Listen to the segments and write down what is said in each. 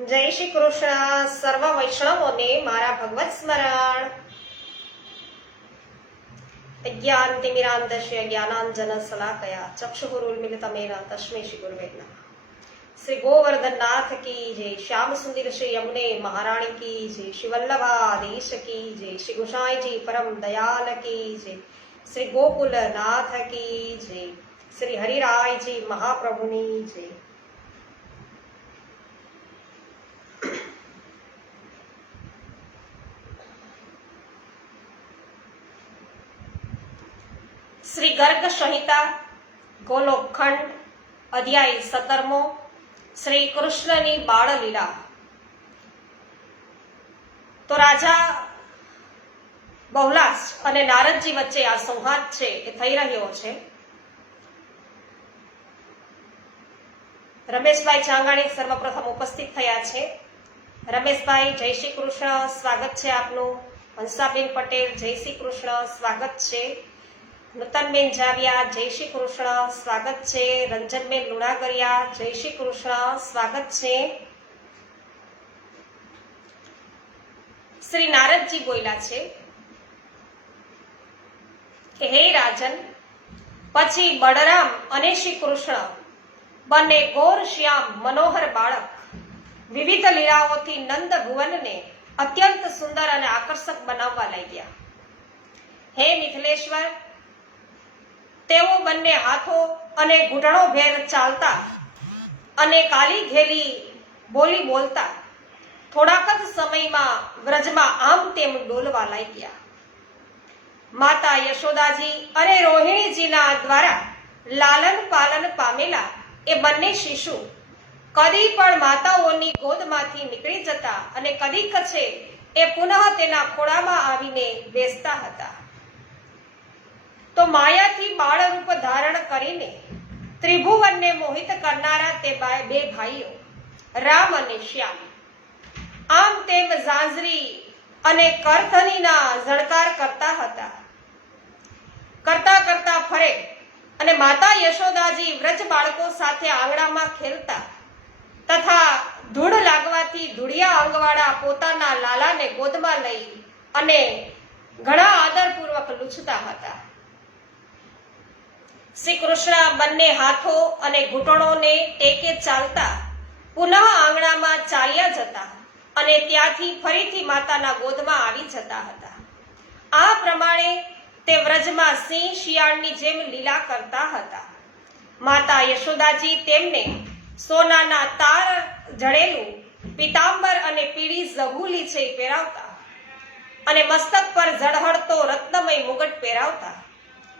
જય શ્રી કૃષ્ણ. સર્વ વૈષ્ણવોને મારા ભગવત સ્મરણ. અજ્ઞાનતિમિરાંધસ્ય જ્ઞાનાંજન શલાકયા ચક્ષુરુન્મિલિતમેન તસ્મૈ શ્રી ગુરવે નમઃ. શ્રી ગોવર્ધનનાથ કી જય. શ્યામ સુંદર શ્રી યમુને મહારાણી કી જય. શ્રી વલ્લભાધીશ કી જય. શ્રી ગુસાઈજી પરમ દયાલ કી જય. શ્રી ગોકુલનાથ કી જય. શ્રી હરિરાયજી મહાપ્રભુની જય. શ્રી ગર્ગ સંહિતા ગોલોકખંડ અધ્યાય 17મો શ્રી કૃષ્ણની બાળલીલા. તો રાજા બહુલાસ અને નારદજી વચ્ચે આ સંવાદ છે એ થઈ રહ્યો છે. રમેશભાઈ ચાંગાણી સર્વપ્રથમ ઉપસ્થિત થયા છે. રમેશભાઈ, જય શ્રી કૃષ્ણ, સ્વાગત છે આપનું. હંસાબેન પટેલ, જય શ્રી કૃષ્ણ, સ્વાગત છે. નૂતનબેન જાવિયા, જય શ્રી કૃષ્ણ, સ્વાગત છે. રંજનબેન લુણાગરિયા, જય શ્રી કૃષ્ણ, સ્વાગત છે. શ્રી નારદજી બોલ્યા છે કે હે રાજન, પછી બળરામ અને શ્રી કૃષ્ણ બંને ગોર શ્યામ મનોહર બાળક વિવિધ લીલાઓથી નંદ ભુવનને અત્યંત સુંદર અને આકર્ષક બનાવવા લાગ્યા. હે મિથિલેશ્વર, તેઓ બંને હાથો અને ઘૂંટણો ભેર ચાલતા અને કાલી ઘેલી બોલી બોલતા થોડાક જ સમયમાં વ્રજમાં આમ તેમ ડોલવા લાગ્યા. માતા યશોદાજી અને રોહિણીજીના દ્વારા લાલન પાલન પામેલા એ બંને શિશુ કદી પણ માતાઓની ગોદમાંથી નીકળી જતા અને કદીક છે એ પુનઃ તેના ખોળામાં આવીને બેસતા હતા. તો માયાથી બાળ રૂપ ધારણ કરીને ત્રિભુવનને મોહિત કરનારા તે બે ભાઈઓ રામ અને શ્યામ આમ તેમ ઝાંઝરી અને કરધનીના ઝણકાર કરતા હતા. કરતા કરતા ફરે અને માતા યશોદાજી વ્રજ બાળકો સાથે આંગણામાં ખેલતા તથા ધૂળ લાગવાથી ધૂળિયા અંગવાળા પોતાના લાલાને ગોદમાં લઈ અને ઘણા આદરપૂર્વક લૂછતા હતા. શ્રી કૃષ્ણ બંને હાથો અને ઘૂંટણોને ટેકે ચાલતા પુનઃ આંગણામાં ચાલ્યા જતા અને ત્યાંથી ફરીથી માતાના ગોદમાં આવી જતા હતા. આ પ્રમાણે તે વ્રજમાં સિંહ શિયાળની જેમ લીલા કરતા હતા. માતા યશોદાજી તેમને સોનાના તાર જડેલું પીતાંબર અને પીળી ઝબૂલી છે પહેરાવતા અને મસ્તક પર ઝળહળતો રત્નમય મુગટ પહેરાવતા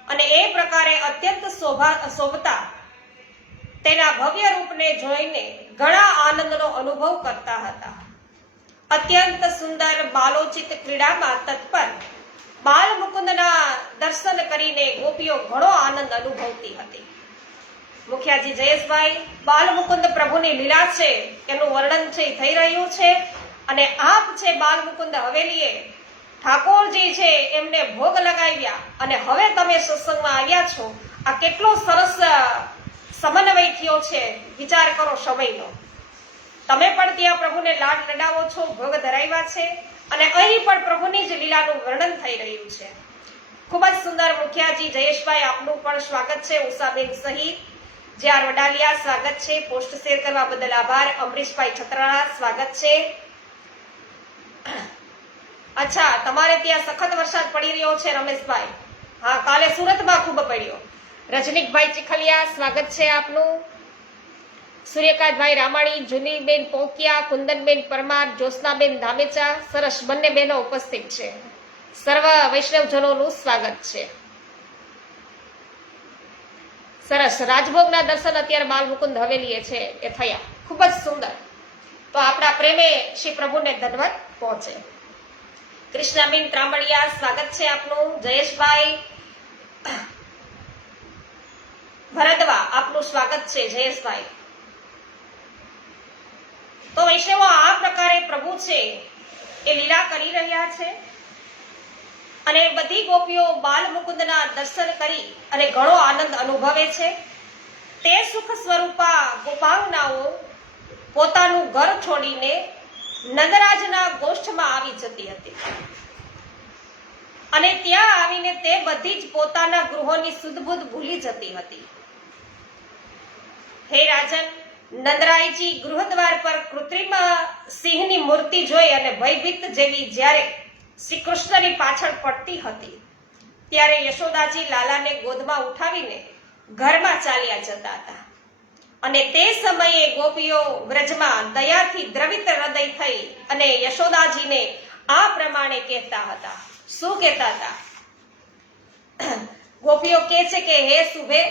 અને એ પ્રકારે અત્યંત શોભતા તેના ભવ્ય રૂપને જોઈને ઘણા આનંદનો અનુભવ કરતા હતા. અત્યંત સુંદર બાલોચિત ક્રીડામાં તત્પર બાલ મુકુંદના દર્શન કરીને ગોપીઓ ઘણો આનંદ અનુભવતી હતી. મુખિયાજી જયેશભાઈ, બાલ મુકુંદ પ્રભુની લીલા છે એનું વર્ણન છે થઈ રહ્યું છે અને આપ છે બાલ મુકુંદ હવેલીએ ઠાકોરજી છે એમને ભોગ લગાવ્યા અને હવે તમે સત્સંગમાં આવ્યા છો. આ કેટલો સરસ સમન્વય થયો છે, વિચાર કરો સમયનો. તમે પણ ત્યાં પ્રભુને લાડ લડાવો છો, ભોગ ધરાવ્યા છે અને અહીં પણ પ્રભુની જ લીલાનું વર્ણન થઈ રહ્યું છે. ખૂબ જ સુંદર. મુખિયાજી જયેશભાઈ, આપનું પણ સ્વાગત છે. ઉષાબેન સહિત જે.આર. વડાલિયા, સ્વાગત છે. પોસ્ટ શેર કરવા બદલ આભાર. અમરીશભાઈ છત્રાળા, સ્વાગત છે. અચ્છા, તમારે ત્યાં સખત વરસાદ પડી રહ્યો છે રમેશભાઈ? હા, કાલે સુરતમાં ખૂબ પડ્યો. રજનીકભાઈ ચીખલિયા, સ્વાગત છે આપનું. સૂર્યકાંતભાઈ રામાણી, જુનીબેન પોકિયા, કુંદનબેન પરમાર, જ્યોત્સનાબેન ધામેચા, સરસ બંને બહેનો ઉપસ્થિત છે. સર્વ વૈષ્ણવજનોનું સ્વાગત છે. સરસ. રાજભોગના દર્શન અત્યારે બાલ મુકુંદ હવેલીએ છે એ થયા, ખૂબ જ સુંદર. તો આપણા પ્રેમે શ્રી પ્રભુને ધન્યવાદ પહોંચે. કૃષ્ણાબેન ત્રાંબડિયા, સ્વાગત છે આપનું. જયેશભાઈ ભરદવા, આપનું સ્વાગત છે જયેશભાઈ. તો વૈષ્ણવો, આ પ્રકારે પ્રભુ છે એ લીલા કરી રહ્યા છે અને બધી ગોપીઓ બાલ મુકુંદના દર્શન કરી અને ઘણો આનંદ અનુભવે છે. તે સુખ સ્વરૂપા ગોપાંગનાઓ પોતાનું ઘર છોડીને નંદરાજના ગોષ્ઠમાં આવી જતી હતી અને ત્યાં આવીને તે બધી જ પોતાના ગૃહોની સુધબુધ ભૂલી જતી હતી. હે રાજન, નંદરાયજી ગૃહદ્વાર પર કૃત્રિમ સિંહની મૂર્તિ જોઈ અને ભયભીત જેવી જ્યારે શ્રી કૃષ્ણની પાછળ પડતી હતી ત્યારે યશોદાજી લાલાને ગોદમાં ઉઠાવીને ઘરમાં ચાલ્યા જતા હતા અને તે સમયે ગોપીઓ વ્રજમાં દયાથી દ્રવિત હૃદય થઈ અને યશોદાજીને આ પ્રમાણે કહેતા હતા. શું કહેતા હતા? ગોપીઓ કહે છે કે હે સુભે,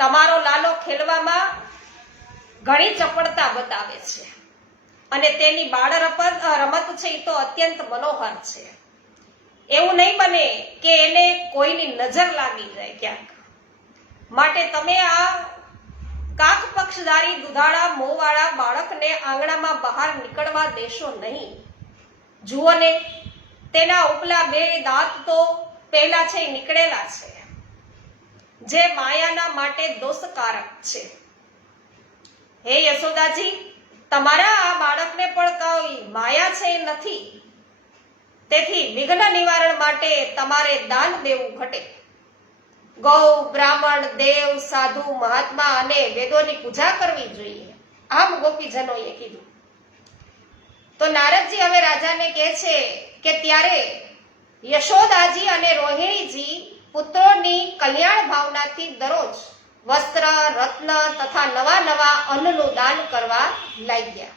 તમારો લાલો ખેલવામાં ઘણી ચપળતા બતાવે છે અને તેની બાળ રમત છે એ તો અત્યંત મનોહર છે. એવું નહીં બને કે એને કોઈની નજર લાગી જાય ક્યાંક, માટે તમે આ કાક પક્ષધારી દુધાળા મોંવાળા બાળકને આંગણામાં બહાર નીકળવા દેશો નહીં. જુઓ ને, તેના ઉપલા બે દાંત તો પહેલા છે નીકળેલા છે, જે માયાના માટે દોષકારક છે. હે યશોદાજી, તમારા આ બાળકને પણ કોઈ માયા છે નથી, તેથી વિઘ્ન નિવારણ માટે તમારે દાન દેવું ઘટે. ગૌ, બ્રાહ્મણ, દેવ, સાધુ, મહાત્મા અને વેદોની પૂજા કરવી જોઈએ, આમ ગોપીજનોએ કીધું. તો નારદજી હવે રાજાને કહે છે કે ત્યારે યશોદાજી અને રોહિણીજી પુત્રોની કલ્યાણ ભાવનાથી દરરોજ વસ્ત્ર, રત્ન તથા નવા નવા અન્નનું દાન કરવા લાગ્યા.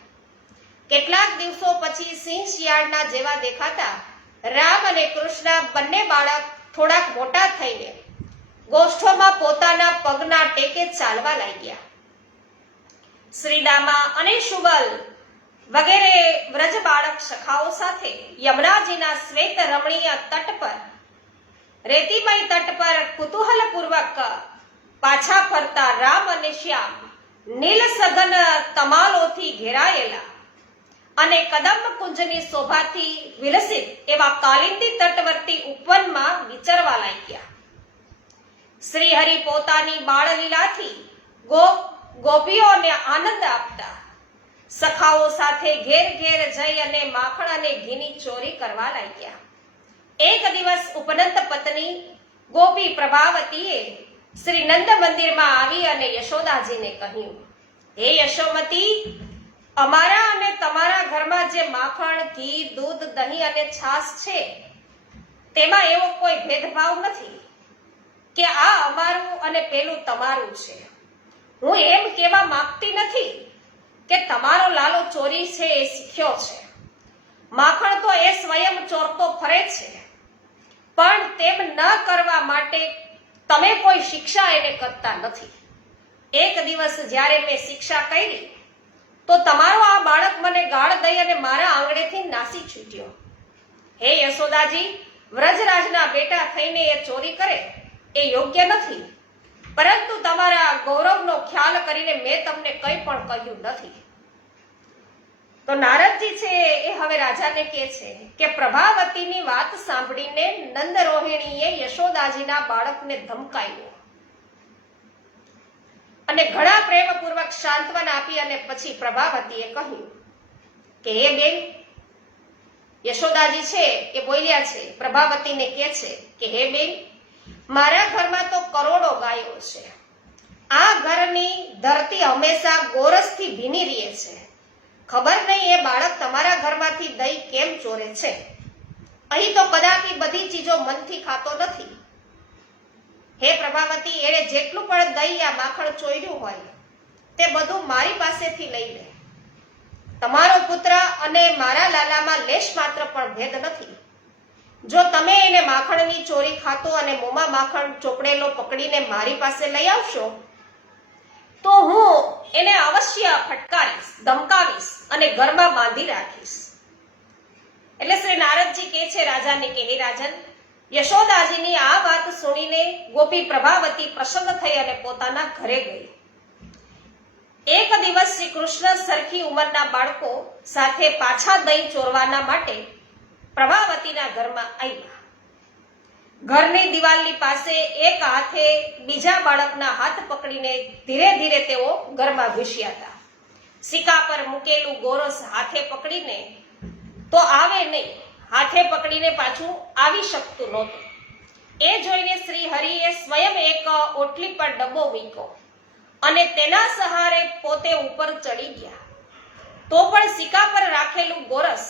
કેટલાક દિવસો પછી સિંહ શિયાળના જેવા દેખાતા રામ અને કૃષ્ણ બંને બાળક થોડાક મોટા થઈને ગોષ્ઠોમાં પોતાના પગના ટેકે ચાલવા લાગ્યા. શ્રીદામા અને શુગલ વગેરે વ્રજ બાળક સખાઓ સાથે યમુનાજીના શ્વેત રમણીય તટ પર, રેતીમય તટ પર કુતૂહલપૂર્વક પાછા ફરતા રામ અને શ્યામ નીલ સઘન તમાલોથી ઘેરાયેલા અને કદંબ કુંજની શોભાથી વિલસિત એવા કાલિંદી તટવર્તી ઉપવનમાં વિચરવા લાગ્યા. શ્રી હરિ પોતાની બાળલીલાથી ગોપીઓને આનંદ આપતા સખાઓ સાથે ઘેર ઘેર જઈ અને માખણ અને ઘીની ચોરી કરવા લાગ્યા. એક દિવસ ઉપનંદ પત્ની ગોપી પ્રભાવતીએ શ્રી નંદ મંદિરમાં આવી અને યશોદાજીને કહ્યું, હે યશોમતી, અમારા અને તમારા ઘરમાં જે માખણ, ઘી, દૂધ, દહીં અને છાશ છે તેમાં એવો કોઈ ભેદભાવ નથી કે આ અમારું અને પેલું તમારું છે. હું એમ કહેવા માંગતી નથી કે તમારો લાલો ચોરી છે એ શીખ્યો છે. માખણ તો એ સ્વયં ચોરતો ફરે છે, પણ તેમ ન કરવા માટે તમે કોઈ શિક્ષા એને કરતા નથી. એક દિવસ જ્યારે મેં શિક્ષા કરી તો તમારો આ બાળક મને ગાળ દઈ અને મારા આંગણેથી નાસી છૂટ્યો. હે યશોદાજી, વ્રજરાજના બેટા થઈને એ ચોરી કરે એ યોગ્ય નથી, પરંતુ તમારા ગૌરવનો ખ્યાલ કરીને મેં તમને કંઈ પણ કહ્યું નથી. તો નારદજી છે એ હવે રાજાને કહે છે કે પ્રભાવતીની વાત સાંભળીને નંદ રોહિણીએ યશોદાજીના બાળકને ધમકાવ્યો અને ઘણા પ્રેમપૂર્વક સાંત્વના આપી અને પછી પ્રભાવતીએ કહ્યું કે હે બેન, યશોદાજી છે એ બોલ્યા છે, પ્રભાવતીને કહે છે કે હે બેન, મારા ઘરમાં તો કરોડો ગાયો છે. આ ઘરની ધરતી હંમેશા ગોરસથી ભીની રહે છે. ખબર નહીં એ બાળક તમારા ઘરમાંથી દહીં કેમ ચોરે છે. અહીં તો કદાપી બધી ચીજો મનથી ખાતો નથી. હે પ્રભાવતી, એણે જેટલું પણ દહીં આ માખણ ચોર્યું હોય તે બધું મારી પાસેથી લઈ લે. તમારો પુત્ર અને મારા લાલામાં લેશ માત્ર પણ ભેદ નથી. જો તમે એને માખણની ચોરી ખાતો અને મોંમાં માખણ ચોપડેલો પકડીને મારી પાસે લઈ આવશો તો હું એને અવશ્ય ફટકારીશ, ધમકાવીશ અને ઘરમાં બાંધી રાખીશ. એટલે શ્રી નારદજી કહે છે રાજાને કે હે રાજન, યશોદાજીની આ વાત સુણીને ગોપી પ્રભાવતી પ્રસન્ન થઈ અને પોતાના ઘરે ગઈ. એક દિવસ શ્રી કૃષ્ણ સરખી ઉંમરના બાળકો સાથે પાછા દહીં ચોરવાના માટે પ્રભાવતીના ઘરમાં આવ્યા. ઘરની દિવાલની પાસે એક હાથે બીજા બાળકના હાથ પકડીને ધીરે ધીરે તેઓ ઘરમાં ઘૂસ્યા હતા સિક્કા પર મૂકેલું ગોરસ હાથે પકડીને તો આવે નહીં, હાથે પકડીને પાછું આવી શકતું નહોતું. એ જોઈને શ્રી હરિએ સ્વયં એક ઓટલી પર ડબ્બો મૂક્યો અને તેના સહારે પોતે ઉપર ચડી ગયા. તો પણ સિક્કા પર રાખેલું ગોરસ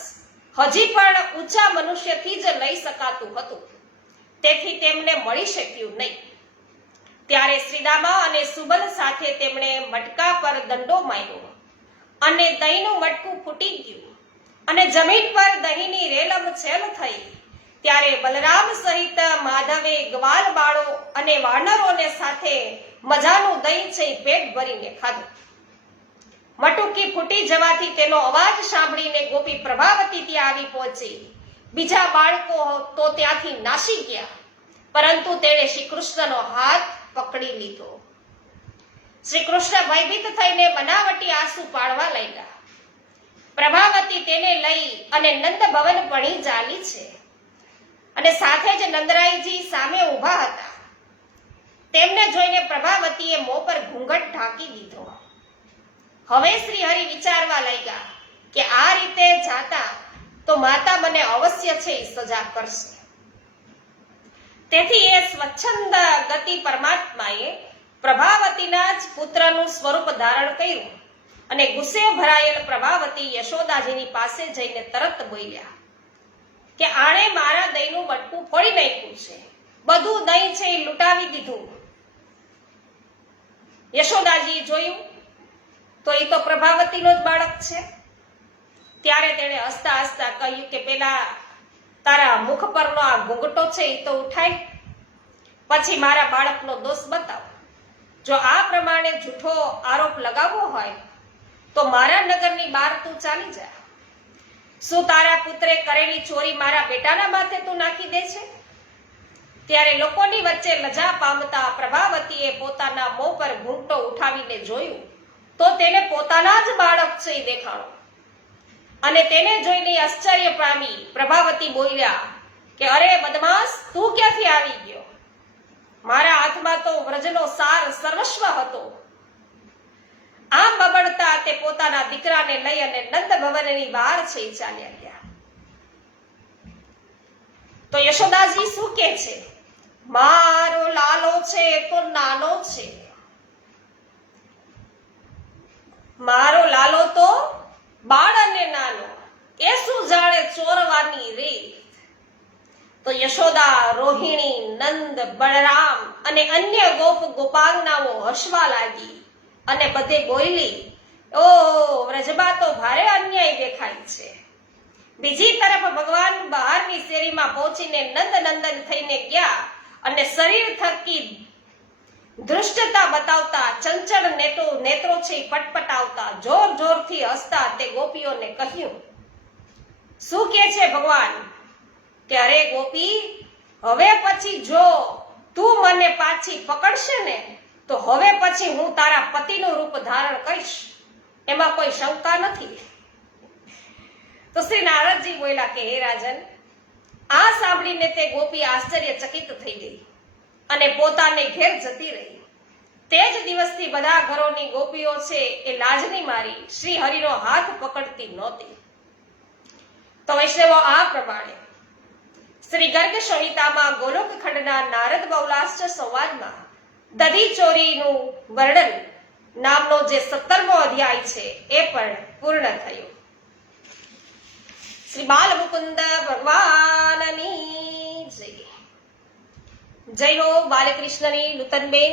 હજી પણ ઊંચા મનુષ્યથી જ લઈ શકાતું હતું, તેથી તેમને મળી શક્યું નહીં. ત્યારે શ્રીદામા અને સુબલ સાથે તેમણે મટકા પર દંડો માર્યો અને દહીંનું મટકું ફૂટી ગયું અને જમીન પર દહીંની રેલમછેલ થઈ. ત્યારે બલરામ સહિત માધવે ગ્વાલ બાળો અને વાનરોને સાથે મજાનું દહીં છે પેટ ભરીને ખાધું. મટુકી ફૂટી જવાથી તેનો અવાજ સાંભળીને ગોપી પ્રભાવતી ત્યાં આવી પહોંચી. બીજા બાળકો તો ત્યાંથી નાસી ગયા, પરંતુ તેણે શ્રી કૃષ્ણનો હાથ પકડી લીધો. શ્રી કૃષ્ણ ભયભીત થઈને બનાવટી આંસુ પાડવા લાગ્યા. પ્રભાવતી તેને લઈ અને નંદ ભવન ભણી ચાલી છે અને સાથે જ નંદરાયજી સામે ઊભા હતા. તેમને જોઈને પ્રભાવતીએ મોં પર ઘૂંઘટ ઢાંકી દીધો. હવે શ્રી હરિ વિચારવા લાગ્યા કે આ રીતે જાતા તો માતા મને અવશ્ય છે સજા કરશે. તેથી એ સ્વચ્છંદ ગતિ પરમાત્માએ પ્રભાવતીના જ પુત્રનું સ્વરૂપ ધારણ કર્યું અને ગુસ્સે ભરાયેલ પ્રભાવતી યશોદાજીની પાસે જઈને તરત બોલ્યા કે આણે મારા દહીંનું મટકું ફોડી નાખ્યું છે, બધું દહીં છે એ લૂંટાવી દીધું. યશોદાજી જોયું તો એ તો પ્રભાવતીનો જ બાળક છે. ત્યારે તેણે હસતા હસતા કહ્યું કે પેલા તારા મુખ પરનો આ ઘૂંઘટો છે એ તો ઉઠાય, પછી મારા બાળકનો દોષ બતાવ. જો આ પ્રમાણે જૂઠો આરોપ લગાવવો હોય તો મારા નગરની બહાર તું ચાલી જા. શું તારા પુત્રે કરેલી ચોરી મારા બેટાના માથે તું નાખી દે છે? ત્યારે લોકોની વચ્ચે લજા પામતા પ્રભાવતીએ પોતાના મોં પર ઘૂંટો ઉઠાવીને જોયું તો તેને પોતાના જ બાળક છે એ દેખાણો અને તેને જોઈને આશ્ચર્ય પામી પ્રભાવતી બોલ્યા કે અરે બદમાશ, તું ક્યાંથી આવી ગયો? મારા હાથમાં તો વ્રજનો સાર સર્વસ્વ હતો. આમ બબડતા તે પોતાના દીકરાને લઈ અને નંદ ભવનની બહાર છે ચાલ્યા ગયા. તો યશોદાજી શું કહે છે? મારો લાલો છે તો નાનો છે, મારો લાલો તો બાળ અને નાનો, એ શું જાણે ચોરવાની રીત. તો યશોદા, રોહિણી, નંદ, બળરામ અને અન્ય ગોપ ગોપાંગનાઓ હસવા લાગી અને બધે બોલી, ઓ વ્રજમાં તો ભારે અન્યાય દેખાય છે. બીજી તરફ ભગવાન બહારની શેરીમાં પહોંચીને નંદનંદન થઈને ગયા અને શરીર થકી ધૃષ્ટતા બતાવતા ચંચળ નેત્રો છે પટપટાવતા જોર જોરથી હસતા તે ગોપીઓને કહ્યું, શું કે છે ભગવાન? કે અરે ગોપી, હવે પછી જો તું મને પાછી પકડશે ને તો હવે પછી હું તારા પતિનું રૂપ ધારણ કરીશ, એમાં કોઈ શંકા નથી. તો શ્રી નારદજી બોલ્યા કે હે રાજન, આ સાંભળીને તે ગોપી આશ્ચર્યચકિત થઈ ગઈ અને પોતાને ઘેર જતી રહી. તે જ દિવસથી બધા ઘરોની ગોપીઓ છે એ લાજની મારી શ્રી હરિનો હાથ પકડતી નહોતી. તો વૈષ્ણવો, આ પ્રમાણે શ્રી ગર્ગ સંહિતામાં ગોલોક ખંડના નારદ બહુલાશ્ચ સંવાદમાં દધી ચોરીનું વર્ણન નામનો જે 17મો અધ્યાય છે એ પણ પૂર્ણ થયો. શ્રી બાલ મુકુંદ ભગવાનની જય. જય હો બાલકૃષ્ણની નૂતનબેન,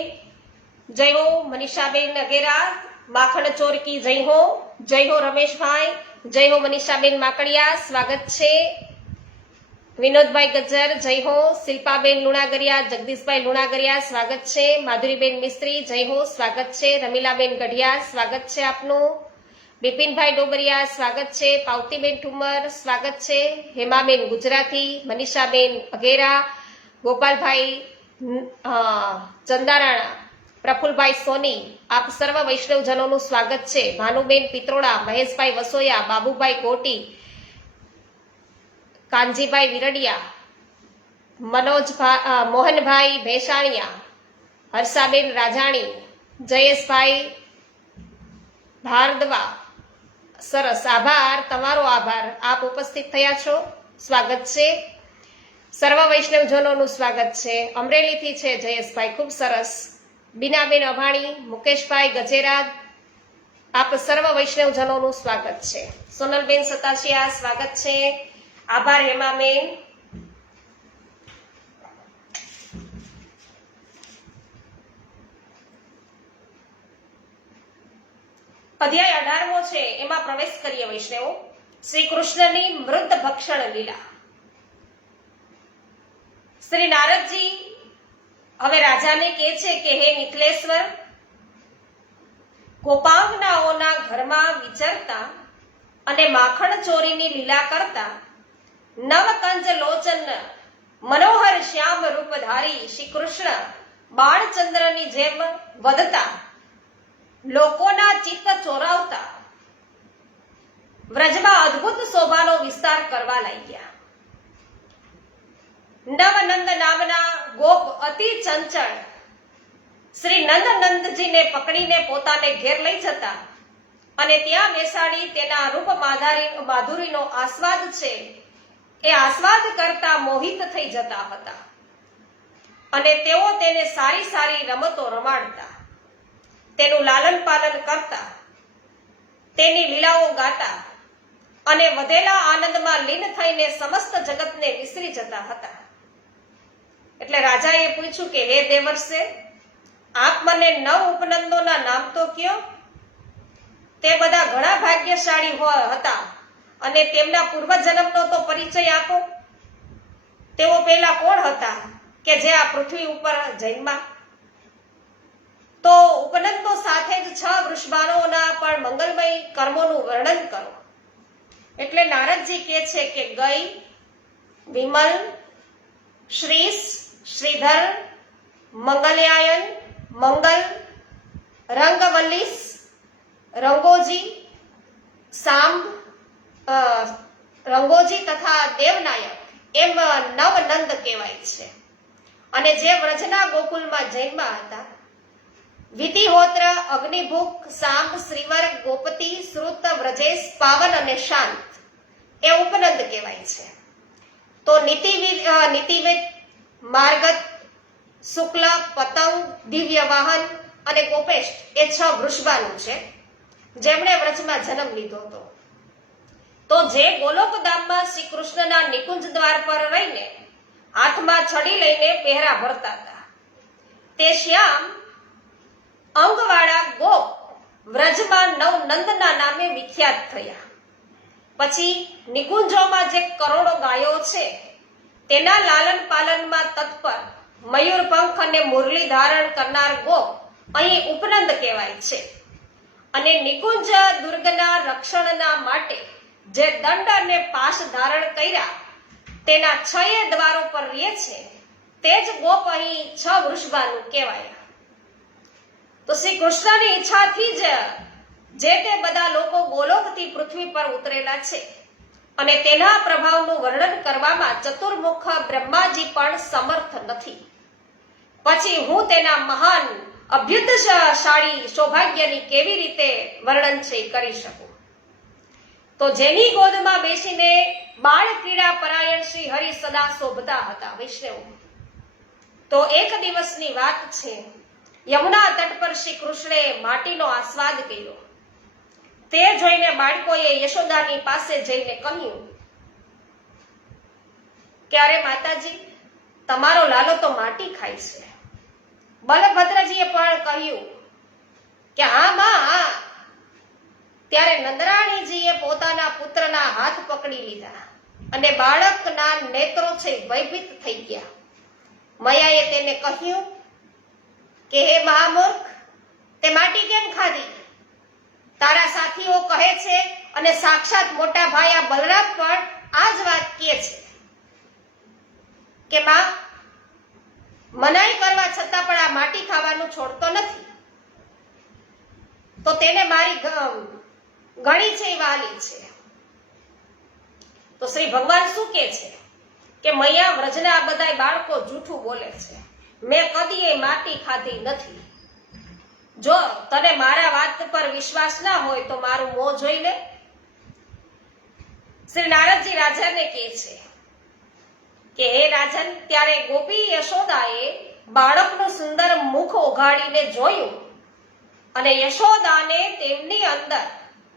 જય હો મનીષાબેન અગેરા, માખણ ચોર કી જય હો. જય હો રમેશભાઈ, જય હો મનીષાબેન માકડિયા, સ્વાગત છે. વિનોદભાઈ ગજ્જર, જય હો. શિલ્પાબેન લુણાગરિયા, જગદીશભાઈ લુણાગરિયા, સ્વાગત છે. માધુરીબેન મિસ્ત્રી, જય હો, સ્વાગત છે. રમીલાબેન ગઢિયા, સ્વાગત છે આપનું. બિપિનભાઈ ડોબરિયા, સ્વાગત છે. પાવતીબેન ઠુમર, સ્વાગત છે. હેમાબેન ગુજરાતી, મનીષાબેન અગેરા, ગોપાલભાઈ ચંદારાણા, પ્રફુલભાઈ સોની, આપ સર્વ વૈષ્ણવજનોનું સ્વાગત છે. ભાનુબેન પિત્રોડા, મહેશભાઈ વસોયા, બાબુભાઈ કોટી, કાનજીભાઈ વિરડિયા, મોહનભાઈ ભેસાણિયા, હર્ષાબેન રાજાણી, જયેશભાઈ ભારદવા, સરસ, આભાર, તમારો આભાર. આપ ઉપસ્થિત થયા છો, સ્વાગત છે. સર્વ વૈષ્ણવજનોનું સ્વાગત છે. અમરેલીથી છે જયેશભાઈ, ખૂબ સરસ. બીનાબેન અભાણી, મુકેશભાઈ ગજેરા, આપ સર્વ વૈષ્ણવજનોનું સ્વાગત છે. સોનલબેન સતાસિયા, સ્વાગત છે. આભાર હેમાબેન. અધ્યાય 18મો છે, એમાં પ્રવેશ કરીએ વૈષ્ણવો. શ્રી કૃષ્ણની મૃત ભક્ષણ લીલા. શ્રી નારદજી હવે રાજાને કહે છે કે હે મિથિલેશ્વર, ગોપાંગનાઓના ઘરમાં વિચરતા અને માખણ ચોરીની લીલા કરતા નવકંજ લોચન મનોહર શ્યામ રૂપધારી શ્રી કૃષ્ણ બાળચંદ્રની જેમ વધતા, લોકોના ચિત્ત ચોરાવતા વ્રજમાં અદ્ભુત શોભાનો વિસ્તાર કરવા લાગ્યા. નવનંદ નામના ગોપ અતિ ચંચળ શ્રી નંદનંદજીને પકડીને પોતાને ઘેર લઈ જતા અને ત્યાં બેસાડી તેના રૂપ માધુરીનો આસ્વાદ છે એ આસ્વાદ કરતા મોહિત થઈ જતા હતા અને તેઓ તેને સારી સારી રમતો રમાડતા, તેનું લાલન પાલન કરતા, તેની લીલાઓ ગાતા અને વધેલા આનંદમાં લીન થઈને સમસ્ત જગતને વિસરી જતા હતા. એટલે રાજાએ પૂછ્યું કે હે દેવર્ષે, આપ મને 9 ઉપનંદોના નામ તો કયો. તે બધા ઘણા ભાગ્યશાળી હતા અને તેમના પૂર્વજન્મનો તો પરિચય આપો. તેઓ પહેલા કોણ હતા કે જે આ પૃથ્વી ઉપર જન્મ્યા? તો ઉપનંદો સાથે જ 6 વૃષભાનોના પણ મંગલમય કર્મોનું વર્ણન કરો. એટલે નારદજી કહે છે કે ગઈ, વિમલ, શ્રીશ, શ્રીધર, મંગલયાયન, મંગલ, રંગવલ્લીસ, રંગોજી, સાંબ, રંગોજી તથા દેવનાયક એમ 9 નંદ કહેવાય છે. અને જે વ્રજના ગોકુલમાં જન્મ્યા હતા, વિધિહોત્ર, અગ્નિભૂખ, સાંબ, શ્રીવર, ગોપતિ, શ્રુત, વ્રજેશ, પાવન અને શાંત એ ઉપનંદ કહેવાય છે. તો નીતિવેદ, માર્ગત, શુક્લ, પતંગ, દિવ્ય વાહન અને ગોપેશ એ 6 વૃષભાનું છે જેમણે વ્રજમાં જન્મ લીધો હતો. તો જે ગોલોકધામમાં શ્રી કૃષ્ણના નિકુંજ દ્વાર પર રહીને હાથમાં છડી લઈને પહેરા ભરતા હતા, તે શ્યામ અંગવાળા ગોપ વ્રજમાં 9 નંદના નામે વિખ્યાત થયા. પછી નિકુંજોમાં જે કરોડો ગાયો છે તેના લાલન પાલનમાં તત્પર મયુરપંખ અને મુરલી ધારણ કરનાર ગોપ અહીં ઉપનંદ કહેવાય છે. અને નિકુંજ દુર્ગના રક્ષણના માટે જે દંડ અને પાશ ધારણ કર્યા તેના 6 દ્વારો પર રહે છે તે જ ગોપ અહીં 6 વૃષભાનું કહેવાય. તો શ્રી કૃષ્ણની ઈચ્છાથી જ જે તે બધા લોકો ગોલોકથી પૃથ્વી પર ઉતરેલા છે અને તેના પ્રભાવનું વર્ણન કરવામાં ચતુર્મુખ બ્રહ્માજી પણ સમર્થ નથી. પછી હું તેના મહાન અભ્યુદયશાળી સૌભાગ્યની કેવી રીતે વર્ણન છે કરી શકું. તો જેની ગોદમાં બેસીને બાળ ક્રીડા પરાયણ શ્રી હરિ સદા શોભતા હતા વૈષ્ણવ. તો એક દિવસની વાત છે, યમુના તટ પર શ્રી કૃષ્ણે માટીનો આસ્વાદ કર્યો. તે જોઈને બાળકોએ યશોદાની પાસે જઈને કહ્યું કે અરે માતાજી, તમારો લાલો તો માટી ખાય છે. બલભદ્રજીએ પણ કહ્યું કે હા માં હા. ત્યારે નંદરાણીજીએ પોતાના પુત્રના હાથ પકડી લીધા અને બાળકના નેત્રો છે ભયભીત થઈ ગયા. મયાએ તેને કહ્યું કે હે મહામૂર્ખ, તે માટી કેમ ખાધી? તારા સાથીઓ કહે છે અને સાક્ષાત મોટા ભાઈ બલરામ પણ આ જ વાત કહે છે કે માં, મનાઈ કરવા છતાં પણ આ માટી ખાવાનું છોડતો નથી. તો તેને મારી ઘણી છે વાલી છે. તો શ્રી ભગવાન શું કહે છે કે મૈયા વ્રજના આ બધા બાળકો જૂઠું બોલે છે. મેં કદી માટી ખાધી નથી. જો તને મારા વાત પર વિશ્વાસ ના હોય તો મારું મોં જોઈ લે. શ્રી નારદજી રાજાને કહે છે કે હે રાજન, ત્યારે ગોપી યશોદાએ બાળકનું સુંદર મુખ ઓગાળીને જોયું અને યશોદાને તેમની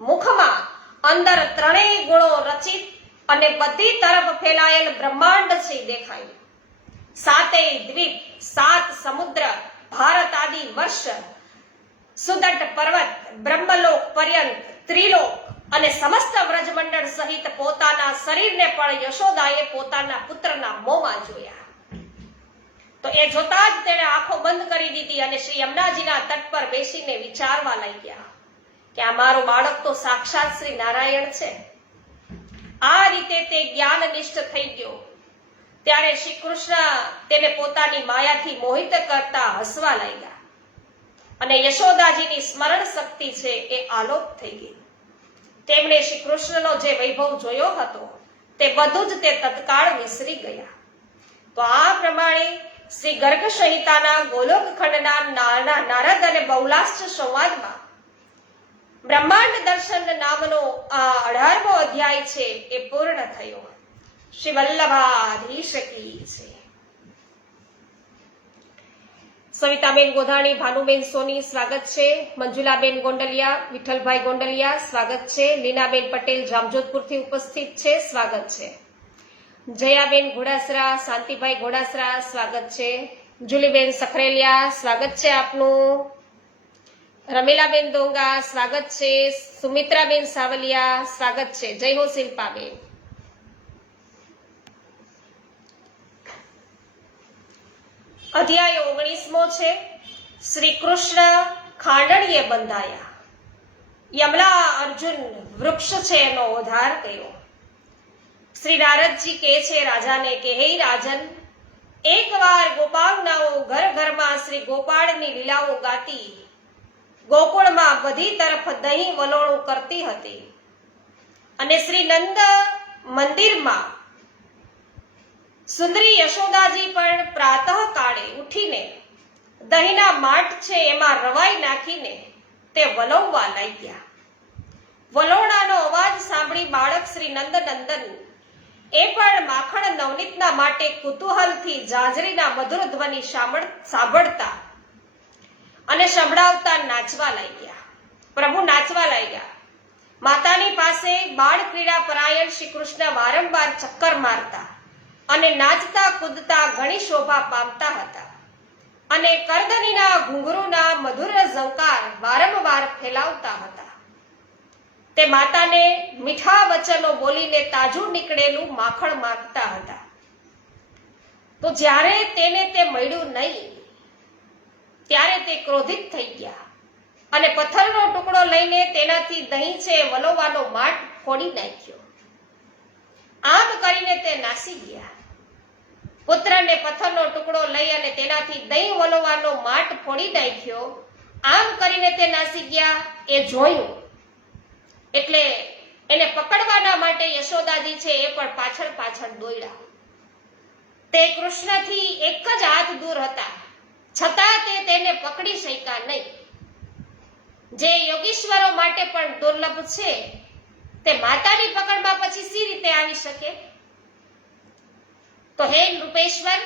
મુખમાં અંદર ત્રણેય ગુણો રચિત અને બધી તરફ ફેલાયેલ બ્રહ્માંડ છે દેખાયું. સાતેય દ્વીપ, સાત સમુદ્ર, ભારત આદિ વર્ષ, સુદટ પર્વત, બ્રહ્મલોક પર્યંત, ત્રિલોક અને સમસ્ત વ્રજમંડળ સહિત પોતાના શરીરને પણ યશોદાએ પોતાના પુત્રના મોંમાં જોયા. તો એ જોતા જ તેણે આંખો બંધ કરી દીધી અને શ્રી યમુનાજીના તટ પર બેસીને વિચારવા લાગ્યા કે આ મારું બાળક તો સાક્ષાત શ્રી નારાયણ છે. આ રીતે તે જ્ઞાનનિષ્ઠ થઈ ગયો. ત્યારે શ્રી કૃષ્ણ તેને પોતાની માયાથી મોહિત કરતા હસવા લાગ્યા અને યશોદાજીની સ્મરણ શક્તિ છે એ આલોપ થઈ ગઈ. તેમણે શ્રી કૃષ્ણનો જે વૈભવ જોયો હતો તે બધું જ તે તત્કાળ વિસરી ગયા. તો આ પ્રમાણે શ્રી ગર્ગ સંહિતાના ગોલોક ખંડના નારદ અને બહુલાશ્ચ સંવાદમાં બ્રહ્માંડ દર્શન નામનો આ 18મો અધ્યાય છે એ પૂર્ણ થયો. શ્રી વલ્લભાધીશ કી છે. સવિતાબેન ગોધાણી, ભાનુબેન સોની સ્વાગત છે. મંજુલાબેન ગોંડલિયા, વિઠ્ઠલભાઈ ગોંડલિયા સ્વાગત છે. લીનાબેન પટેલ જામજોધપુરથી ઉપસ્થિત છે, સ્વાગત છે. જયાબેન ઘોડાસરા, શાંતિભાઈ ઘોડાસરા સ્વાગત છે. જુલીબેન સખરેલિયા સ્વાગત છે આપનું. રમીલાબેન દોંગા સ્વાગત છે. સુમિત્રાબેન સાવલિયા સ્વાગત છે. જય હો શિલ્પાબેન. અધ્યાય 19મો છે. શ્રી કૃષ્ણ ખાંડણીએ બંધાયા. યમલા અર્જુન વૃક્ષ છે એનો ઉદ્ધાર કર્યો. શ્રી નારદજી કહે છે રાજાને કે હે રાજન, એકવાર ગોપાંગનાઓ ઘર ઘરમાં શ્રી ગોપાળની લીલાઓ ગાતી ગોકુળમાં બધી તરફ દહીં વલોણું કરતી હતી અને શ્રી નંદ મંદિરમાં સુંદરી યશોદાજી પણ પ્રાતઃ કાળે ઉઠીને દહીંના માઠ છે એમાં રવાઈ નાખીને તે વલોવવા લાગ્યા. વલોણાનો અવાજ સાંભળી બાળક શ્રી નંદનંદન એ પણ માખણ નવનીતના માટે કુતૂહલથી જાજરીના મધુર ધ્વનિ સાંભળતા અને સંભળાવતા નાચવા લાગ્યા. પ્રભુ નાચવા લાગ્યા. માતાની પાસે બાળ ક્રીડા પરાયણ શ્રી કૃષ્ણ વારંવાર ચક્કર મારતા અને નાચતા કૂદતા ઘણી શોભા પામતા હતા અને કરદનીના ઘૂંઘરૂના મધુર ઝંકાર વારંવાર ફેલાવતા હતા. તે માતાને મીઠા વચનો બોલીને તાજું નીકળેલું માખણ માંગતા હતા. તો જ્યારે તેને તે મળ્યું નહીં ત્યારે તે ક્રોધિત થઈ ગયા અને પથ્થરનો ટુકડો લઈને તેનાથી દહીં છે વલોવાનો માઠ ફોડી નાખ્યો. આમ કરીને તે નાસી ગયા. પુત્રને પથ્થરનો ટુકડો લઈ અને તેનાથી દહીં વલોવાનો માઠ ફોડી નાખ્યો. આમ કરીને તે નાસી ગયા. એ જોયું એટલે એને પકડવાના માટે યશોદાજી છે એ પણ પાછળ પાછળ દોડ્યા. તે કૃષ્ણથી એક જ હાથ દૂર હતા, છતાં તે તેને પકડી શક્યા નહીં. જે યોગીશ્વરો માટે પણ દુર્લભ છે તે માતાની પકડમાં પછી સી રીતે આવી શકે? તો હે નૃપેશ્વર,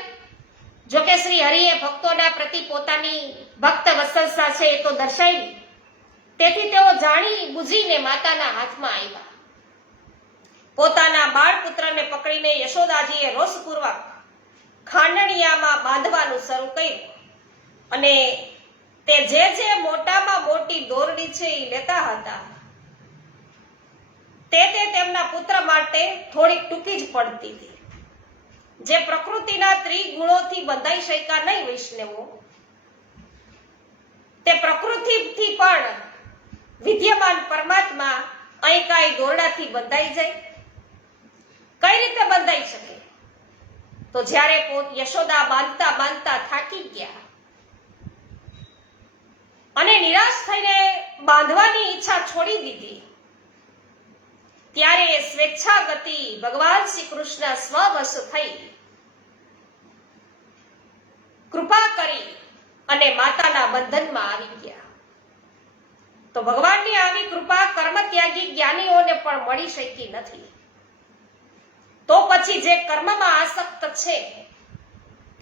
જો કે શ્રી હરિએ ભક્તોના પ્રતિ પોતાની ભક્ત વત્સલતા છે એ તો દર્શાવી, તેથી તેઓ જાણી બુજીને માતાના હાથમાં આવ્યા. પોતાના બાળપુત્રને પકડીને યશોદાજીએ રોષપૂર્વક ખાંડણિયામાં બાંધવાનું શરૂ કર્યું અને તે જે મોટામાં મોટી દોરડી છે એ લેતા હતા તે તેમના પુત્ર માટે થોડીક ટૂંકી જ પડતી હતી. જે પ્રકૃતિના ત્રિગુણોથી બંધાઈ શક્યા નહીં વૈષ્ણવો, તે પ્રકૃતિથી પણ વિદ્યમાન પરમાત્મા અહીં કાંઈ દોરડાથી બંધાઈ જાય? કઈ રીતે બંધાઈ શકે? તો જ્યારે યશોદા બાંધતા બાંધતા થાકી ગયા અને નિરાશ થઈને બાંધવાની ઈચ્છા છોડી દીધી, ત્યારે સ્વેચ્છાગતિ ભગવાન શ્રી કૃષ્ણ સ્વવશ થઈ કૃપા કરી અને માતાના બંધનમાં આવી ગયા. તો ભગવાનની આવી કૃપા કર્મત્યાગી જ્ઞાનીઓને પણ મળી શકી નથી. તો પછી જે કર્મમાં આસક્ત છે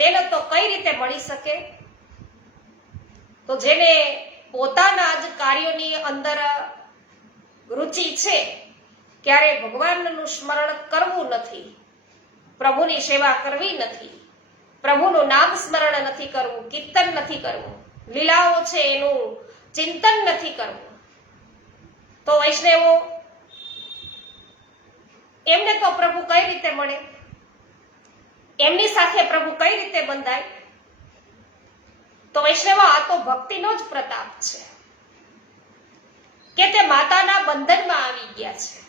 તેને તો કઈ રીતે મળી શકે? તો જેને પોતાના જ કાર્યોની અંદર રુચિ છે, ક્યારે ભગવાનનું સ્મરણ કરવું નથી, પ્રભુની સેવા કરવી નથી, પ્રભુનું નામ સ્મરણ નથી કરવું, કીર્તન નથી કરવું, લીલાઓ છે એનું ચિંતન નથી કરવું, તો વૈષ્ણવો એમને તો પ્રભુ કઈ રીતે મળે? એમની સાથે પ્રભુ કઈ રીતે બંધાય? તો વૈષ્ણવ આ તો ભક્તિનો જ પ્રતાપ છે કે તે માતાના બંધનમાં આવી ગયા છે.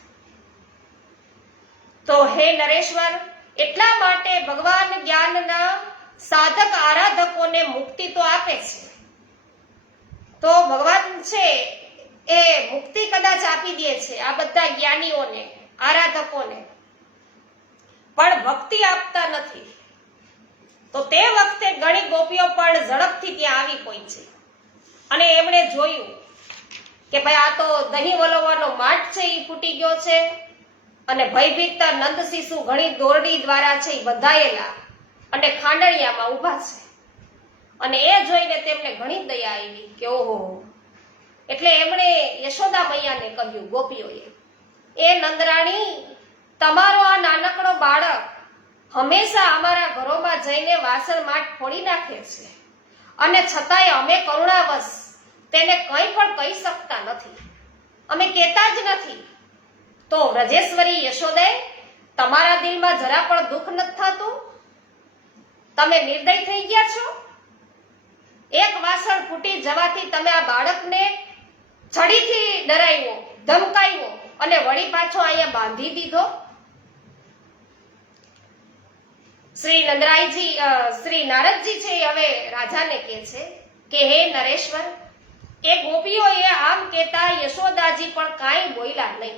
તો હે નરેશ્વર, એટલા માટે ભગવાન જ્ઞાનના સાધક આરાધકોને મુક્તિ તો આપે છે. તો ભગવાન છે એ મુક્તિ કદાચ આપી દે છે આ બધા જ્ઞાનીઓને, આરાધકોને, પણ ભક્તિ આપતા નથી. તો તે વખતે ઘણી ગોપીઓ પણ ઝડપથી ત્યાં આવી પહોંચી અને એમણે જોયું કે ભાઈ આ તો દહીં વલોવાનો માટ છે એ ફૂટી ગયો છે અને ભયભીત નંદ શિશુ ઘણી દોરડી દ્વારા છે એ બંધાયેલા અને ખાંડણિયામાં ઊભા છે. અને એ જોઈને તેમને ઘણી દયા આવી કે ઓહો. એટલે એમણે યશોદા મૈયાને કહ્યું, ગોપીઓએ, એ નંદરાણી, તમારો આ નાનકડો બાળક હંમેશા અમારા ઘરોમાં જઈને વાસણ માટ ફોડી નાખે છે અને છતાંય અમે કરુણાવશ તેને કંઈ પણ કહી શકતા નથી, અમે કહેતા જ નથી. તો વ્રજેશ્વરી યશોદે, તમારા દિલમાં જરા પણ દુઃખ નથી થતું? તમે નિર્દય થઈ ગયા છો? એક વાસણ ફૂટી જવાથી તમે આ બાળકને છડીથી ડરાવ્યો, ધમકાવ્યો અને વળી પાછો અહીંયા બાંધી દીધો. શ્રી નારદજી છે હવે રાજાને કહે છે કે હે નરેશ્વર, એ ગોપીઓએ આમ કહેતા યશોદાજી પણ કાંઈ બોલ્યા નહીં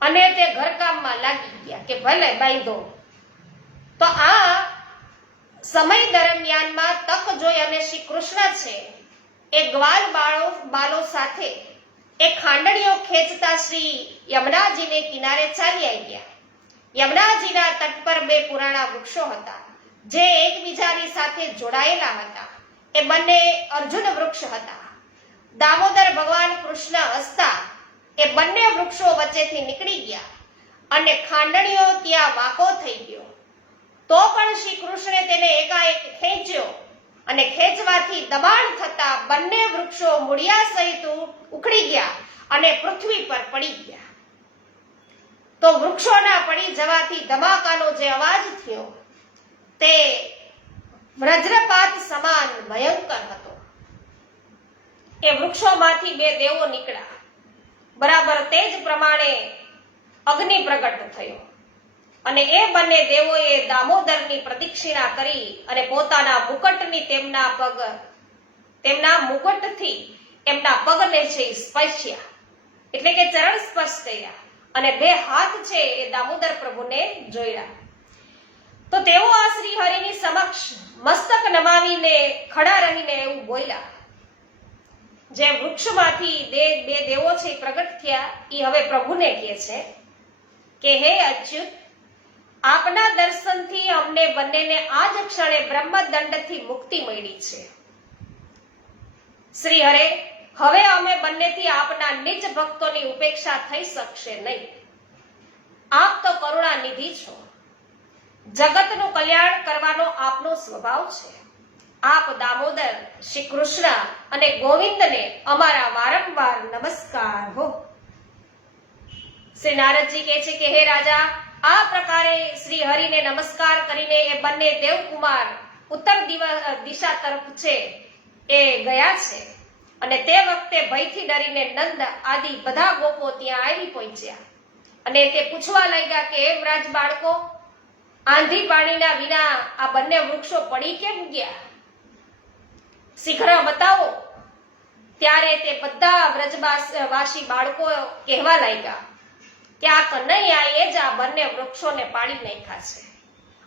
અને તે ઘરકામમાં લાગી ગયા કે ભલે બાંધો. તો આ સમય દરમિયાનમાં તક જોઈ અને શ્રી કૃષ્ણ છે એ ગ્વાલ બાલો સાથે એ ખાંડણીઓ ખેંચતા શ્રી યમુનાજીને કિનારે ચાલી ગયા. યમુનાજીના તટ પર બે પુરાણા વૃક્ષો હતા જે એકબીજાની સાથે જોડાયેલા હતા. એ બંને અર્જુન વૃક્ષ હતા. દામોદર ભગવાન કૃષ્ણ હસતા એ બંને વૃક્ષો વચ્ચેથી નીકળી ગયા અને ખાંડણીઓ ત્યાં વાંકો થઈ ગયો. તો પણ શ્રી કૃષ્ણે તેને એકાએક ખેંચ્યો અને ખેંચવાથી દબાણ થતા બંને વૃક્ષો મૂળિયા સહિત ઉખડી ગયા અને પૃથ્વી પર પડી ગયા. તો વૃક્ષોના પડી જવાથી ધમાકાનો જે અવાજ થયો તે વજ્રપાત સમાન ભયંકર હતો. એ વૃક્ષોમાંથી બે દેવો નીકળ્યા. બરાબર તે જ પ્રમાણે અગ્નિ પ્રગટ થયો અને એ બંને દેવોએ દામોદરની પ્રદક્ષિણા કરી અને પોતાના મુકટની તેમના મુકટથી એમના પગને છે સ્પર્શ્યા, એટલે કે ચરણ સ્પર્શ કર્યા અને બે હાથ છે એ દામોદર પ્રભુને જોયા. તો તેઓ આ શ્રી હરિની સમક્ષ મસ્તક નમાવીને ખડા રહીને એવું બોલ્યા. જે વૃક્ષમાંથી બે દેવો છે પ્રગટ થયા એ હવે પ્રભુને કહે છે કે હે અચ્યુત, આપના દર્શનથી અમને બંનેને આ જ ક્ષણે બ્રહ્મદંડથી મુક્તિ મળી છે. શ્રી હરે, હવે અમે બંનેથી આપના નિજ ભક્તોની ઉપેક્ષા થઈ શકશે નહીં. આપ તો કરુણા નિધિ છો. જગતનું કલ્યાણ કરવાનો આપનો સ્વભાવ છે. આપ દામોદર, શ્રી કૃષ્ણ અને ગોવિંદને અમારા વારંવાર નમસ્કાર હો. શ્રી નારદજી કહે છે કે હે રાજા, આ પ્રકારે શ્રી હરિને નમસ્કાર કરીને એ બંને દેવકુમાર ઉત્તર દિશા તરફ છે એ ગયા છે. અને તે વખતે ભયથી ડરીને નંદ આદિ બધા ગોપો ત્યાં આવી પહોંચ્યા અને તે પૂછવા લાગ્યા કે હે વ્રજ બાળકો, આંધી પાણીના વિના આ બંને વૃક્ષો પડી કેમ ગયા? શીઘ્ર બતાવો. ત્યારે તે બધા વ્રજવાસી બાળકો કહેવા લાગ્યા કે આ કનૈયા એ જ આ બંને વૃક્ષોને પાડી નાખ્યા છે.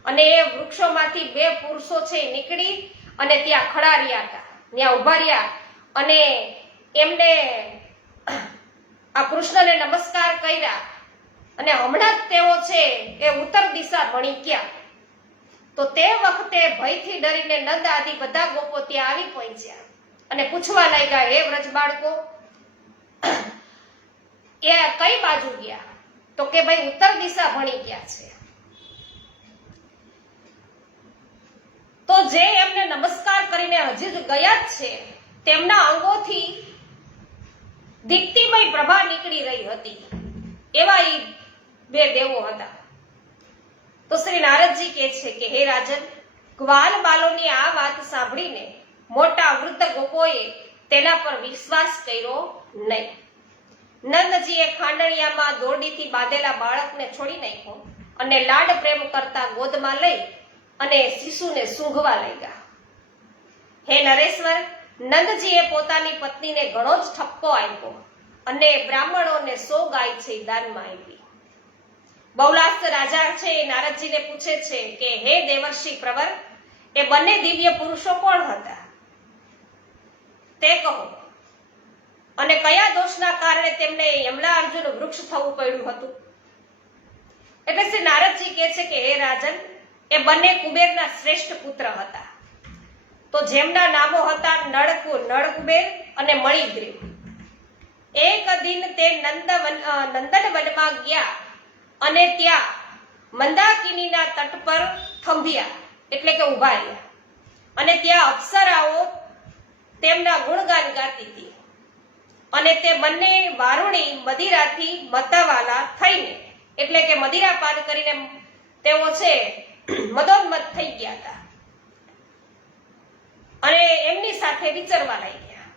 અને એ વૃક્ષોમાંથી બે પુરુષો છે નીકળી અને ત્યાં ખડા રહ્યા હતા, ત્યાં ઉભા રહ્યા અને એમને આ કૃષ્ણને નમસ્કાર કર્યા અને હમણાં જ તેઓ છે એ ઉત્તર દિશા ભણી ગયા. તો તે વખતે ભયથી ડરીને નંદ આદિ બધા ગોપો ત્યાં આવી પહોંચ્યા અને પૂછવા લાગ્યા, હે વ્રજ બાળકો, એ કઈ બાજુ ગયા? તો કે ભાઈ ઉત્તર દિશા ભણી ગયા છે. તો જે એમને નમસ્કાર કરીને હજી જ ગયા જ છે, તેમના અંગોથી દીપ્તિમય પ્રભા નીકળી રહી હતી. એવા એ બે દેવો હતા. તો શ્રી નારદજી કહે છે કે હે રાજન, ગ્વાલ બાલોની આ વાત સાંભળીને મોટા વૃદ્ધ ગોપોએ તેના પર વિશ્વાસ કર્યો નહીં. નંદજીએ ખાંડણિયામાં દોરડીથી બાંધેલા બાળકને છોડી નાખ્યો અને લાડ પ્રેમ કરતા ગોદમાં લઈ અને શિશુને સૂંઘવા લાગ્યા. હે નરેશ્વર, નંદજીએ પોતાની પત્નીને ઘણો જ ઠપકો આપ્યો અને બ્રાહ્મણોને 100 ગાય છે દાનમાં આપી. બહુલાસ્ત રાજા છે એ નારદજીને પૂછે છે કે હે દેવર્ષિ પ્રવર, એ બંને દિવ્ય પુરુષો કોણ હતા તે કહો, અને કયા દોષના કારણે તેમને યમલા અર્જુન વૃક્ષ થવું પડ્યું હતું? એટલે શ્રી નારદજી કહે છે કે હે રાજન, એ બંને કુબેરના શ્રેષ્ઠ પુત્ર હતા. તો જેમના નામો હતા નળ કુબેર અને મણિગ્રીવ. એક દિન તે નંદનવનમાં ગયા અને ત્યાં મંદાકિનીના તટ પર થંભ્યા, એટલે કે ઉભા રહ્યા, અને ત્યાં અપ્સરાઓ તેમના ગુણગાન ગાતી હતી. અને તે બંને વારુણી મદિરાથી મતવાલા થઈને, એટલે કે મદિરા પાન કરીને તેઓ છે મદોન્મત થઈ ગયા હતા અને એમની સાથે વિચરવા લાગ્યા.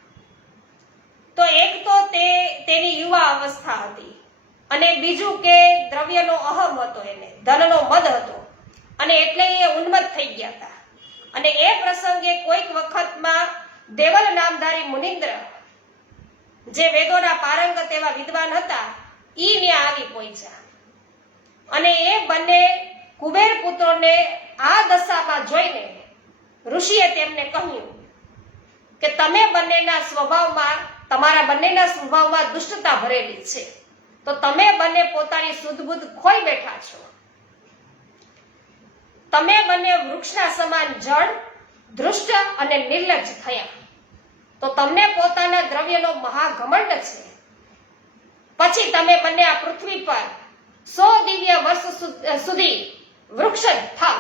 તો એક તો તેની યુવા અવસ્થા હતી, અને બીજું કે દ્રવ્યનો અહમ હતો, એને ધનનો મદ હતો, અને એટલે એ ઉન્મત્ત થઈ ગયા હતા. અને એ પ્રસંગે કોઈક વખતમાં દેવલ નામધારી મુનિન્દ્ર, જે વેદોના પારંગત એવા વિદ્વાન હતા, ઈ ત્યાં આવી પહોંચ્યા. અને એ બંને કુબેર પુત્રોને આ દશામાં જોઈને ઋષિએ તેમને કહ્યું કે તમારા બંનેના સ્વભાવમાં દુષ્ટતા ભરેલી છે, તો તમે બંને પોતાની સુધબુદ્ધ ખોઈ બેઠા છો. તમે બંને વૃક્ષના સમાન જળ, ધૃષ્ટ અને નિર્લજ્જ થયા. તો તમને પોતાના દ્રવ્યનો મહાઘમંડ છે. પછી તમે બંને આ પૃથ્વી પર 100 દિવ્ય વર્ષ સુધી વૃક્ષ જ થાવ.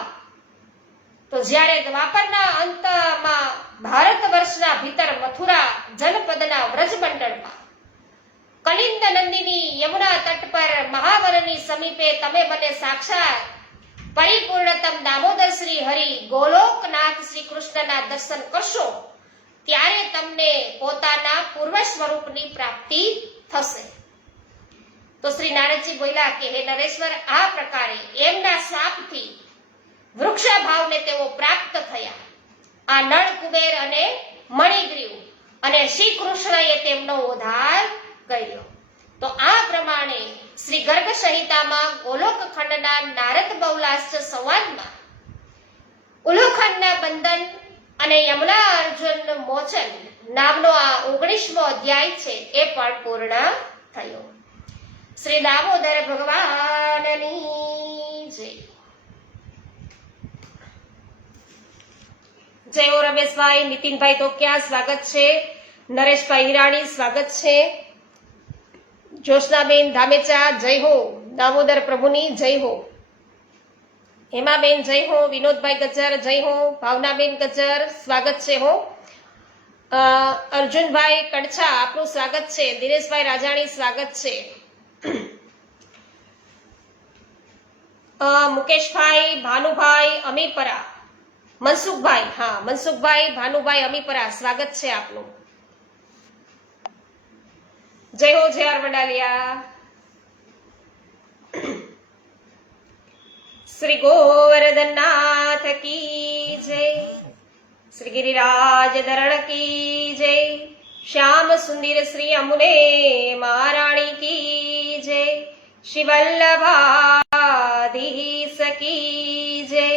તો જ્યારે દ્વાપરના અંતમાં ભારત વર્ષના ભીતર મથુરા જનપદના વ્રજમંડળમાં કલિંદ નંદિની યમુના તટ પર મહાવનની સમીપે તમે બંને સાક્ષાત પરિપૂર્ણતમ દામોદર શ્રી હરિ ગોલોકનાથ શ્રી કૃષ્ણના દર્શન કરશો, ત્યારે તમને પોતાના પૂર્વ સ્વરૂપની પ્રાપ્તિ થશે. તો શ્રી નારદજી બોલ્યા કે હે નરેશ્વર, આ પ્રકારે એમના શાપથી વૃક્ષાભાવને તેઓ પ્રાપ્ત થયા. આ નળ કુબેર અને મણિગ્રીવ અને શ્રી કૃષ્ણએ તેમનો ઉદ્ધાર કર્યો. તો આ પ્રમાણે શ્રી ગર્ગ સંહિતામાં ગોલોક ખંડના નારદ બહુલાસ્ત સંવાદમાં ઉલુખનના બંધન અને યમુના અર્જુન મોચન નામનો આ 19મો અધ્યાય છે એ પણ પૂર્ણ થયો. શ્રી દામોદર ભગવાનની જય. જય હો રમેશભાઈ, નીતિનભાઈ તોકિયા સ્વાગત છે, નરેશભાઈ હિરાણી સ્વાગત છે, જોશનાબેન ધામેચા જય હો, દામોદર પ્રભુની જય હો, હેમાબેન જય હો, વિનોદભાઈ ગજ્જર જય હો, ભાવનાબેન ગજ્જર સ્વાગત છે હો, અર્જુનભાઈ કડછા આપનું સ્વાગત છે, દિનેશભાઈ રાજાણી સ્વાગત છે, મુકેશભાઈ ભાનુભાઈ અમીપરા, મનસુખભાઈ, હા મનસુખભાઈ ભાનુભાઈ અમીપરા સ્વાગત છે આપનું. જય હો જય વડાલિયા. શ્રી ગોવર્ધનનાથ કી જય, શ્રી ગિરિરાજ ધરણ કી જય, શ્યામ સુંદર શ્રી અમુને મહારાણી કી જય, શ્રી વલ્લભાધીશ કી જય,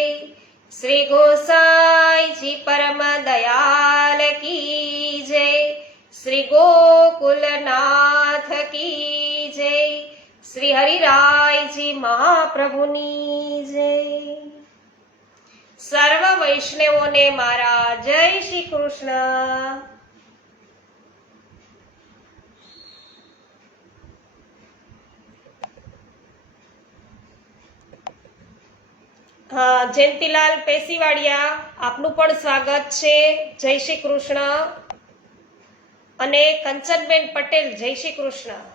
શ્રી ગોસાઈજી પરમ દયાલ કી જય, શ્રી ગોકુલનાથ કી જય, શ્રી હરિરાયજી મહાપ્રભુની જય. સર્વ વૈષ્ણવોને મારા જય શ્રી કૃષ્ણ. જયંતિલાલ પેશીવાડિયા, આપનું પણ સ્વાગત છે. જય શ્રી કૃષ્ણ. અને કંચનબેન પટેલ, જય શ્રી કૃષ્ણ.